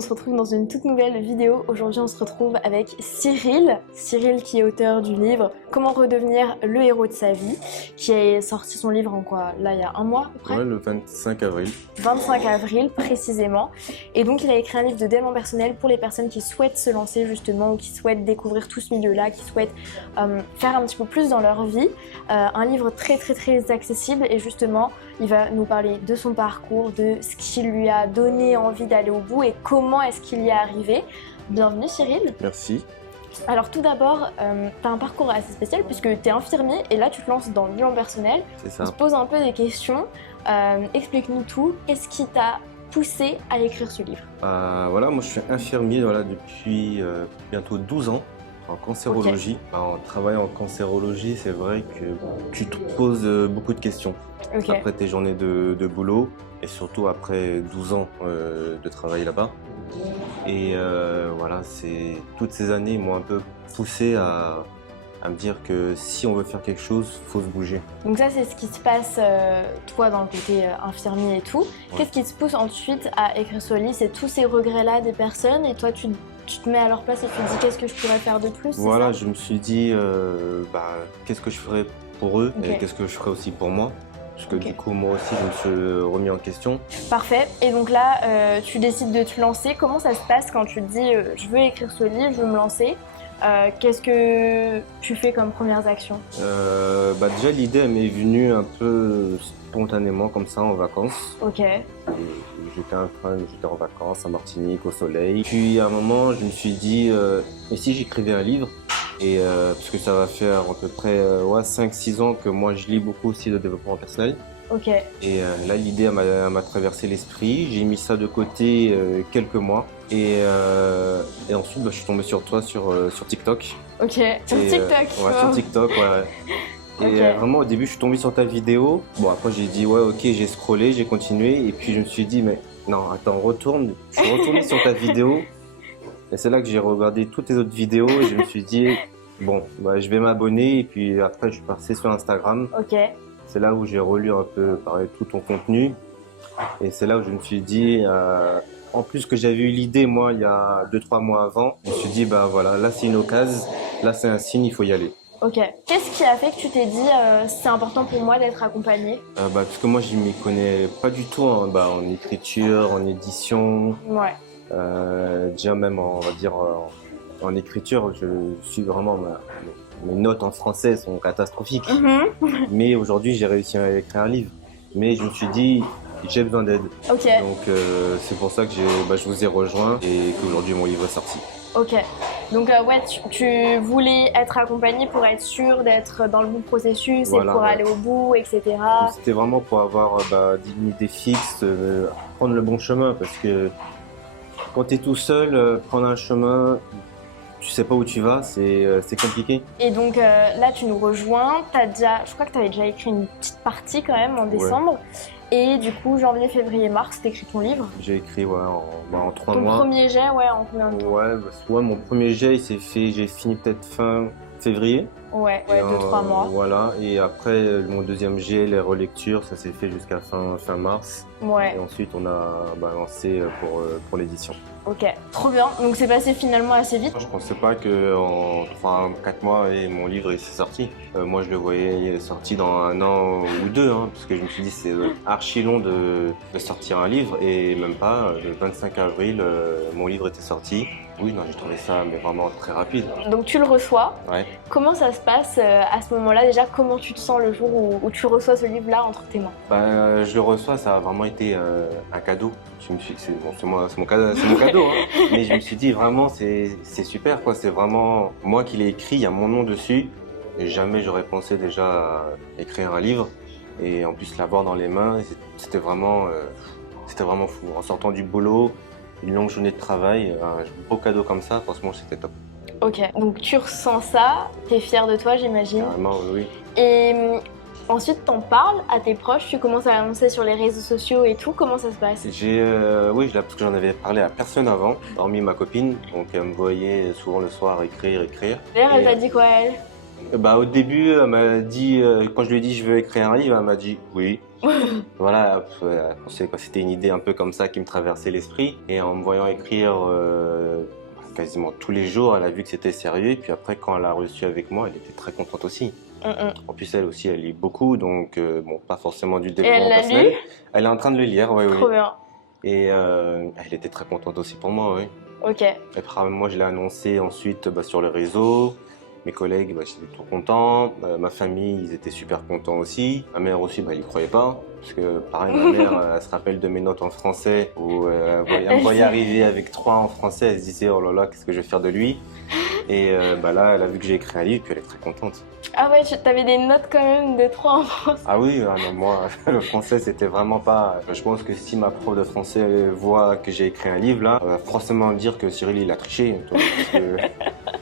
on se retrouve dans une toute nouvelle vidéo. Aujourd'hui on se retrouve avec Cyril. Cyril qui est auteur du livre Comment redevenir le héros de sa vie, qui a sorti son livre en quoi? Là il y a un mois à peu près? Ouais, le 25 avril. 25 avril précisément. Et donc il a écrit un livre de développement personnel pour les personnes qui souhaitent se lancer justement, ou qui souhaitent découvrir tout ce milieu-là, qui souhaitent faire un petit peu plus dans leur vie. Un livre très accessible, et justement il va nous parler de son parcours, de ce qui lui a donné envie d'aller au bout et comment est-ce qu'il y est arrivé. Bienvenue Cyril. Merci. Alors tout d'abord, tu as un parcours assez spécial puisque tu es infirmier et là tu te lances dans le bilan personnel. C'est ça. On se pose un peu des questions. Explique-nous tout. Qu'est-ce qui t'a poussé à écrire ce livre? Voilà, moi je suis infirmier depuis bientôt 12 ans en cancérologie. Okay. En travaillant en cancérologie, c'est vrai que tu te poses beaucoup de questions. Okay. Après tes journées de boulot et surtout après 12 ans de travail là-bas. Et voilà, toutes ces années m'ont un peu poussé à me dire que si on veut faire quelque chose, il faut se bouger. Donc ça, c'est ce qui se passe, toi, dans le côté infirmier et tout. Ouais. Qu'est-ce qui te pousse ensuite à écrire ce livre? C'est tous ces regrets-là des personnes et toi, tu te mets à leur place et tu te dis qu'est-ce que je pourrais faire de plus? Voilà, je me suis dit qu'est-ce que je ferais pour eux, okay, et qu'est-ce que je ferais aussi pour moi. Parce que du coup, moi aussi, je me suis remis en question. Parfait. Et donc là, tu décides de te lancer. Comment ça se passe quand tu te dis je veux écrire ce livre, je veux me lancer? Qu'est-ce que tu fais comme premières actions? Déjà, l'idée m'est venue un peu spontanément, comme ça, en vacances. Ok. J'étais en vacances à Martinique, au soleil. Puis à un moment, je me suis dit, et si j'écrivais un livre? Et parce que ça va faire à peu près 5-6 ans que moi je lis beaucoup aussi de développement personnel. Ok. Et là l'idée m'a traversé l'esprit, j'ai mis ça de côté quelques mois et ensuite je suis tombé sur toi sur TikTok. Ok, sur TikTok. Ouais, sur TikTok, ouais. Et okay, vraiment au début je suis tombé sur ta vidéo. Bon après j'ai dit ouais ok, j'ai scrollé, j'ai continué et puis je me suis dit mais non attends retourne. Je suis retourné sur ta vidéo. Et c'est là que j'ai regardé toutes les autres vidéos et je me suis dit, bon, je vais m'abonner. Et puis après, je suis passé sur Instagram. Ok. C'est là où j'ai relu un peu tout ton contenu. Et c'est là où je me suis dit, en plus que j'avais eu l'idée, moi, il y a 2-3 mois avant, je me suis dit, voilà, là c'est une occasion, là c'est un signe, il faut y aller. Ok. Qu'est-ce qui a fait que tu t'es dit, c'est important pour moi d'être accompagné? Parce que moi, je ne m'y connais pas du tout en écriture, en édition. Ouais. Déjà même on va dire en écriture, je suis vraiment mes notes en français sont catastrophiques. Mais aujourd'hui j'ai réussi à écrire un livre. Mais je me suis dit j'ai besoin d'aide. Okay. Donc c'est pour ça que je vous ai rejoint et qu'aujourd'hui mon livre est sorti. Ok. Donc ouais, tu voulais être accompagné pour être sûr d'être dans le bon processus, voilà, et pour aller au bout, etc. C'était vraiment pour avoir une idée fixe, prendre le bon chemin parce que quand tu es tout seul, prendre un chemin, tu sais pas où tu vas, c'est compliqué. Et donc là, tu nous rejoins. Je crois que tu avais déjà écrit une petite partie quand même en décembre. Ouais. Et du coup, janvier, février, mars, tu écrit ton livre? J'ai écrit en 3 mois. Ton premier jet, en combien de temps? Ouais, mon premier jet, il s'est fait, j'ai fini peut-être fin février. Ouais, 2-3 mois. Voilà, et après mon deuxième jet, les relectures, ça s'est fait jusqu'à fin mars. Ouais. Et ensuite, on a lancé pour l'édition. Ok, trop bien. Donc c'est passé finalement assez vite. Je pensais pas qu'en 3-4 mois, mon livre s'est sorti. Moi, je le voyais sorti dans 1 an ou 2, parce que je me suis dit c'est archi long de sortir un livre, et même pas, le 25 avril, mon livre était sorti. Oui, non, j'ai trouvé ça mais vraiment très rapide. Donc tu le reçois. Ouais. Comment ça se passe à ce moment-là? Déjà, comment tu te sens le jour où tu reçois ce livre-là entre tes mains? Je le reçois, ça a vraiment été un cadeau. Je me suis dit, c'est mon cadeau, mais je me suis dit vraiment c'est super quoi. C'est vraiment moi qui l'ai écrit, il y a mon nom dessus. Et jamais j'aurais pensé déjà à écrire un livre et en plus l'avoir dans les mains, c'était vraiment fou. En sortant du boulot, une longue journée de travail, un beau cadeau comme ça, franchement c'était top. Ok, donc tu ressens ça, t'es fier de toi j'imagine. Carrément, oui. Et ensuite t'en parles à tes proches, tu commences à l'annoncer sur les réseaux sociaux et tout, comment ça se passe? Oui, parce que j'en avais parlé à personne avant, hormis ma copine, donc elle me voyait souvent le soir écrire. D'ailleurs elle t'a dit quoi elle? Bah, au début, elle m'a dit, quand je lui ai dit je veux écrire un livre, elle m'a dit oui. Voilà, c'était une idée un peu comme ça qui me traversait l'esprit. Et en me voyant écrire quasiment tous les jours, elle a vu que c'était sérieux. Et puis après, quand elle l'a reçu avec moi, elle était très contente aussi. En plus, elle aussi, elle lit beaucoup, donc bon, pas forcément du développement personnel. Lu Elle est en train de le lire, oui. Trop bien. Et elle était très contente aussi pour moi, oui. Ok. Et après, moi, je l'ai annoncé ensuite sur les réseaux. Mes collègues, j'étais tout content. Ma famille, ils étaient super contents aussi. Ma mère aussi, elle y croyait pas. Parce que pareil, ma mère, elle se rappelle de mes notes en français où elle me voyait arriver avec 3 en français. Elle se disait, oh là là, qu'est-ce que je vais faire de lui? Et là, elle a vu que j'ai écrit un livre, puis elle est très contente. Ah ouais, t'avais des notes quand même de 3 en français. Ah oui, non, moi, le français, c'était vraiment pas... Je pense que si ma prof de français voit que j'ai écrit un livre, là, elle va forcément dire que Cyril, il a triché. Parce que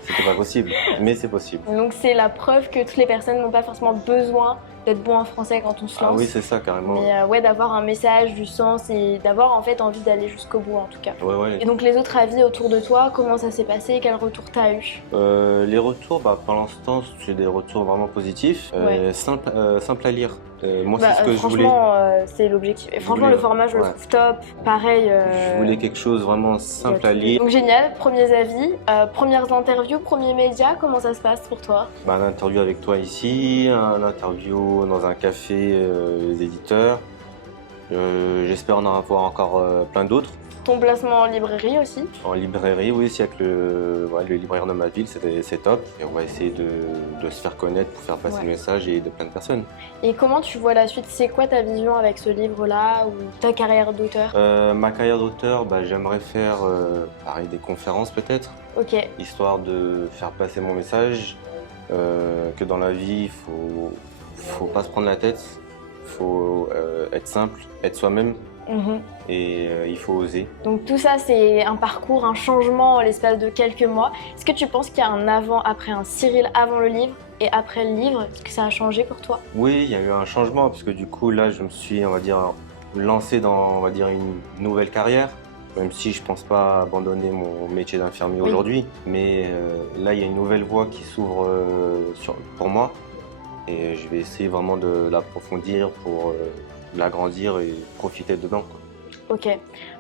c'était pas possible, mais c'est possible. Donc c'est la preuve que toutes les personnes n'ont pas forcément besoin d'être bon en français quand on se lance. Ah oui, c'est ça, carrément. Mais ouais, d'avoir un message, du sens et d'avoir en fait envie d'aller jusqu'au bout en tout cas. Ouais. Et donc les autres avis autour de toi, comment ça s'est passé? Quel retour t'as eu? Les retours, pour l'instant, c'est des retours vraiment positifs, simple à lire. Moi, c'est ce que je voulais. Franchement, c'est l'objectif. Et franchement, le format, je le trouve top. Pareil. Je voulais quelque chose vraiment simple à lire. Donc génial, premiers avis, premières interviews, premiers médias, comment ça se passe pour toi? Un interview avec toi ici, un interview dans un café les éditeurs. J'espère en avoir encore plein d'autres. Ton placement en librairie aussi? En librairie, oui, aussi avec le libraire de ma ville, c'est top. Et on va essayer de se faire connaître pour faire passer le message et de plein de personnes. Et comment tu vois la suite? C'est quoi ta vision avec ce livre-là ou ta carrière d'auteur? Ma carrière d'auteur, j'aimerais faire pareil, des conférences peut-être. Ok. Histoire de faire passer mon message, que dans la vie, faut pas se prendre la tête, faut être simple, être soi-même. Et il faut oser. Donc tout ça, c'est un parcours, un changement en l'espace de quelques mois. Est-ce que tu penses qu'il y a un avant, après, un Cyril avant le livre et après le livre? Est-ce que ça a changé pour toi? Oui, il y a eu un changement parce que du coup, là, je me suis, on va dire, lancé dans, on va dire, une nouvelle carrière. Même si je pense pas abandonner mon métier d'infirmier aujourd'hui. Mais là, il y a une nouvelle voie qui s'ouvre pour moi. Et je vais essayer vraiment de l'approfondir pour l'agrandir et profiter dedans. Ok,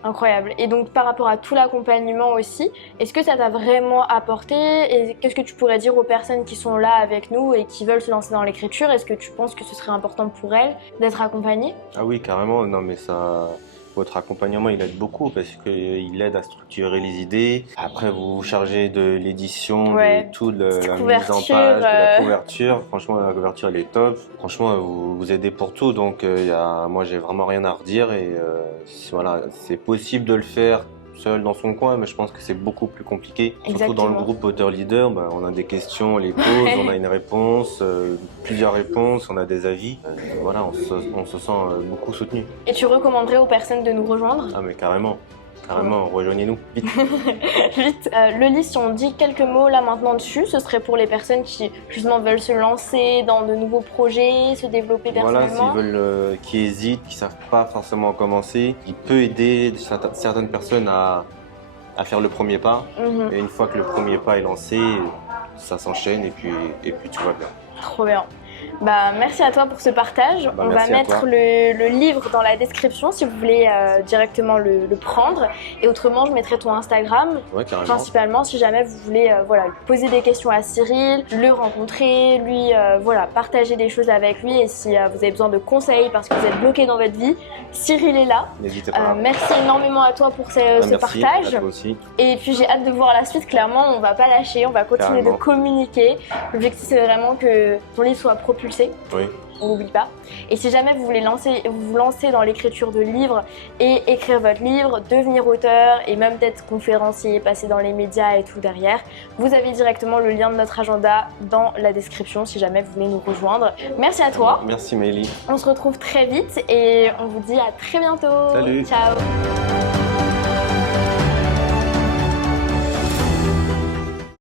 incroyable. Et donc par rapport à tout l'accompagnement aussi, est-ce que ça t'a vraiment apporté? Et qu'est-ce que tu pourrais dire aux personnes qui sont là avec nous et qui veulent se lancer dans l'écriture? Est-ce que tu penses que ce serait important pour elles d'être accompagnées? Ah oui, carrément. Non, mais ça... Votre accompagnement, il aide beaucoup parce qu'il aide à structurer les idées. Après, vous vous chargez de l'édition, de tout, de la mise en page, de la couverture. Franchement, la couverture, elle est top. Franchement, vous aidez pour tout. Donc, moi, j'ai vraiment rien à redire. Et voilà, c'est possible de le faire seul dans son coin, mais je pense que c'est beaucoup plus compliqué. Surtout dans le groupe auteur-leader, on a des questions, on les pose, on a une réponse, plusieurs réponses, on a des avis. Voilà, on se sent beaucoup soutenu. Et tu recommanderais aux personnes de nous rejoindre? Ah mais carrément. Carrément, rejoignez-nous, vite. Vite. Le livre, si on dit quelques mots là maintenant dessus, ce serait pour les personnes qui justement veulent se lancer dans de nouveaux projets, se développer personnellement. Voilà, s'ils veulent, qui hésitent, qui savent pas forcément commencer, il peut aider certaines personnes à faire le premier pas. Et une fois que le premier pas est lancé, ça s'enchaîne et puis tout va bien. Trop bien. Merci à toi pour ce partage. On va mettre le livre dans la description si vous voulez directement le prendre. Et autrement, je mettrai ton Instagram, principalement si jamais vous voulez poser des questions à Cyril, le rencontrer, lui partager des choses avec lui. Et si vous avez besoin de conseils parce que vous êtes bloqué dans votre vie, Cyril est là. N'hésitez pas. Merci énormément à toi pour ce partage. À toi aussi. Et puis j'ai hâte de voir la suite. Clairement, on va pas lâcher, on va continuer de communiquer. L'objectif, c'est vraiment que ton livre soit propulsé. Oui. On n'oublie pas. Et si jamais vous voulez vous lancer dans l'écriture de livres et écrire votre livre, devenir auteur et même d'être conférencier, passer dans les médias et tout derrière, vous avez directement le lien de notre agenda dans la description si jamais vous voulez nous rejoindre. Merci à toi. Merci Mélie. On se retrouve très vite et on vous dit à très bientôt. Salut. Ciao.